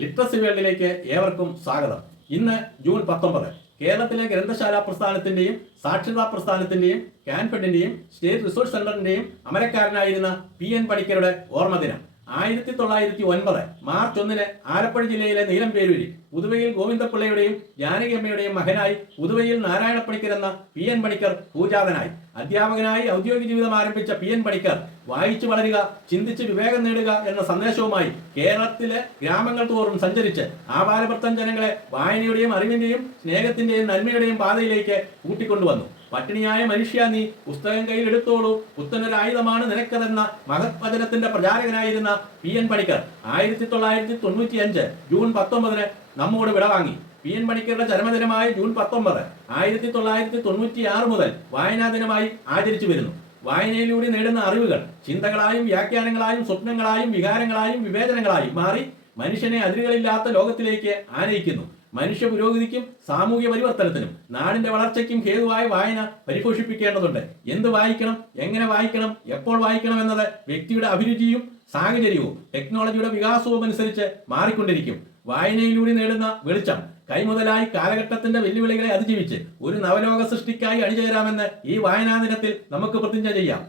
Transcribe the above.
Literacy വേൾഡിലേക്ക് ഏവർക്കും സ്വാഗതം. ഇന്ന് ജൂൺ 19. കേരളത്തിലെ ഗ്രന്ഥശാല പ്രസ്ഥാനത്തിന്റെയും സാക്ഷരതാ പ്രസ്ഥാനത്തിന്റെയും കാൻഫെഡിന്റെയും സ്റ്റേറ്റ് റിസോഴ്സ് സെന്ററിന്റെയും അമരക്കാരനായിരുന്ന PN പണിക്കരുടെ ഓർമ്മദിനം. 1909 മാർച്ച് 1 ആലപ്പുഴ ജില്ലയിലെ നീലംപേരൂരിൽ പുതുവയിൽ ഗോവിന്ദപിള്ളയുടെയും ജാനകിയമ്മയുടെയും മകനായി പുതുവയിൽ നാരായണപ്പണിക്കർ എന്ന PN പണിക്കർ പൂജാതനായി. അധ്യാപകനായി ഔദ്യോഗിക ജീവിതം ആരംഭിച്ച PN പണിക്കർ വായിച്ചു വളരുക, ചിന്തിച്ച് വിവേകം നേടുക എന്ന സന്ദേശവുമായി കേരളത്തിലെ ഗ്രാമങ്ങൾ തോറും സഞ്ചരിച്ച് ആപാലവൃത്തം ജനങ്ങളെ വായനയുടെയും അറിവിന്റെയും സ്നേഹത്തിന്റെയും നന്മയുടെയും പാതയിലേക്ക് കൂട്ടിക്കൊണ്ടുവന്നു. പട്ടിണിയായ മനുഷ്യ, നീ പുസ്തകം കയ്യിൽ എടുത്തോളൂ, പുത്തനൊരായുധമാണ് നിനക്കതെന്ന മഹത് വചനത്തിന്റെ പ്രചാരകനായിരുന്ന PN പണിക്കർ 1995 ജൂൺ 19 നമ്മോട് വിടവാങ്ങി. PN പണിക്കരുടെ ജന്മദിനമായ ജൂൺ 19 1996 മുതൽ വായനാ ദിനമായി ആചരിച്ചു വരുന്നു. വായനയിലൂടെ നേടുന്ന അറിവുകൾ ചിന്തകളായും വ്യാഖ്യാനങ്ങളായും സ്വപ്നങ്ങളായും വികാരങ്ങളായും വിവേചനങ്ങളായും മാറി മനുഷ്യനെ അതിരുകളില്ലാത്ത ലോകത്തിലേക്ക് ആനയിക്കുന്നു. മനുഷ്യ പുരോഗതിക്കും സാമൂഹ്യ പരിവർത്തനത്തിനും നാടിന്റെ വളർച്ചയ്ക്കും ഹേതുവായ വായന പരിപോഷിപ്പിക്കേണ്ടതുണ്ട്. എന്ത് വായിക്കണം, എങ്ങനെ വായിക്കണം, എപ്പോൾ വായിക്കണം എന്നത് വ്യക്തിയുടെ അഭിരുചിയും സാഹചര്യവും ടെക്നോളജിയുടെ വികാസവും അനുസരിച്ച് മാറിക്കൊണ്ടിരിക്കും. വായനയിലൂടെ നേടുന്ന വെളിച്ചം കൈമുതലായി കാലഘട്ടത്തിന്റെ വെല്ലുവിളികളെ അതിജീവിച്ച് ഒരു നവലോക സൃഷ്ടിക്കായി അണിചേരാമെന്ന് ഈ വായനാ ദിനത്തിൽ നമുക്ക് പ്രതിജ്ഞ ചെയ്യാം.